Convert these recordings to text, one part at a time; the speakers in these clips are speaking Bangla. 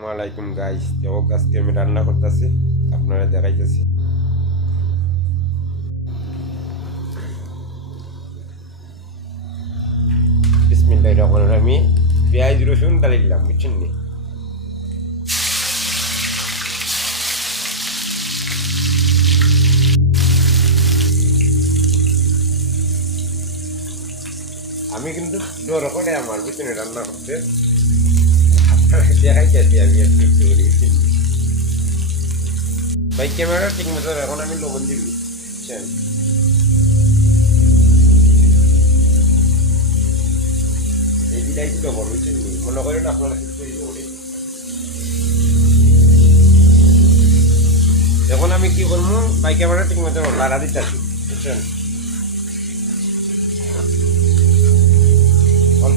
আসসালামাইকুম গাইস, যোগ আজকে আমি রান্না করতেছি, আপনারা দেখাইতেছি। বিসমিল্লাহির রহমানির রহিম। আমি পেঁয়াজ রসুন ডালিলাম, বুঝছেন নি? আমি কিন্তু ডর করে আমার, বুঝছেন, রান্না করতে। আপনারা দেখাইতেছি আমি একটু একটু করে, বুঝছেন? ভাই ক্যামেরা ঠিক মতো এখন আমি লবণ দিবি, বুঝছেন? এই দিটাই ছিল বড়, বুঝছেন নি? মনে করেন আপনারা কিছু করি। এখন আমি কি করবো, ভাই ক্যামেরা ঠিক মতো লাড়া দিতেছি, বুঝছেন?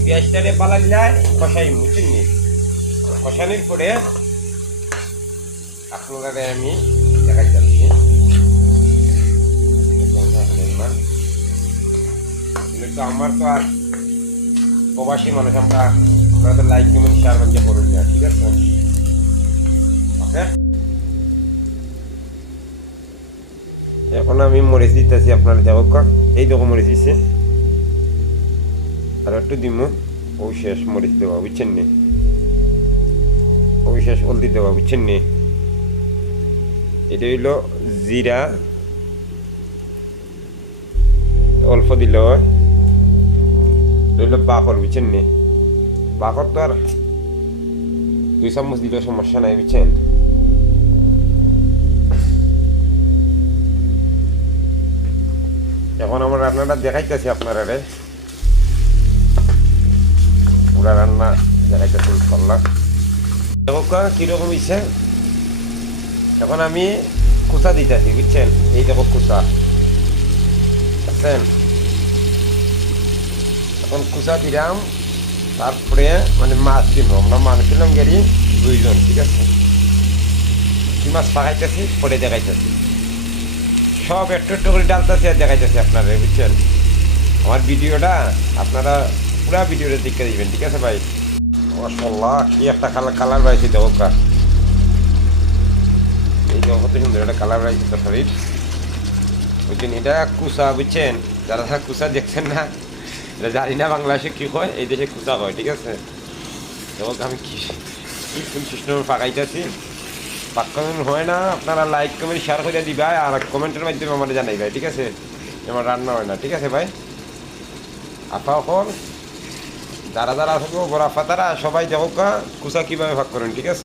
পেঁয়াজটারে পালাইলাই কষাই, বুঝছেন নি? কষানির পরে আপনারা আমি দেখাই যাচ্ছি। কিন্তু আমার তো আর প্রবাসী মানুষ, আপনারা তো লাইক কমেন্ট শেয়ার করুন না, ঠিক আছে? ওকে, এখন আমি মরিচ দিতেছি, আপনারা দেখো এই দেখো মরিচ দিচ্ছে, আর একটু দিব, ও শেষ মরিচ দেওয়া, বুঝছেন নি? ও শেষ হলদি দেওয়া, বুঝছেন নি? এটা হইল জিরা, অল্প দিল হইল বাকর, বুঝছেন নি? বাকর তো আর 2 চামচ দিলেও সমস্যা নাই, বুঝছেন? এখন আমার রান্নাটা দেখাইতেছি আপনারা, পুরা রান্না দেখাইতেছি ইনশাল্লাহ। দেখো কিরকম ইচ্ছে। এখন আমি কুচা দিতেছি, বুঝছেন? এই দেখো কুচা, বুঝছেন? এখন কুচা দিলাম, তারপরে মানে মাছ দিব। আমরা মানুষ ছিলাম গেরি 2 জন, ঠিক আছে? কি মাছ পাকাইতেছি, পরে দেখাইতেছি। সব একটু একটু করে ডালতেছি আর দেখাইতেছি আপনারা, বুঝছেন? আমার ভিডিওটা আপনারা পুরা ভিডিওটা দেখে দিবেন, ঠিক আছে ভাই? মাশাআল্লাহ, কি একটা কালার পাইছি, দেখো এই যে কত সুন্দর একটা কালার পাইছি তো শরীর, বুঝছেন? এটা কুচা, বুঝছেন? যারা যারা কুচা দেখছেন না, এটা জানি না বাংলাদেশে কি হয়, এই দেশে কুচা হয়, ঠিক আছে? দেখো আমি কি কি কোন সিস্টেমে পাকাইতেছি। পাকানো হয় না, আপনারা লাইক কমেন্ট শেয়ার করে দিবা, আর কমেন্টের মাধ্যমে আমাদের জানাইবা, ঠিক আছে? আমার রান্না হয় না, ঠিক আছে ভাই? আপা এখন যারা যারা থাকবো বড় আপা, তারা সবাই দেখো কুচা কীভাবে ভাগ করেন, ঠিক আছে?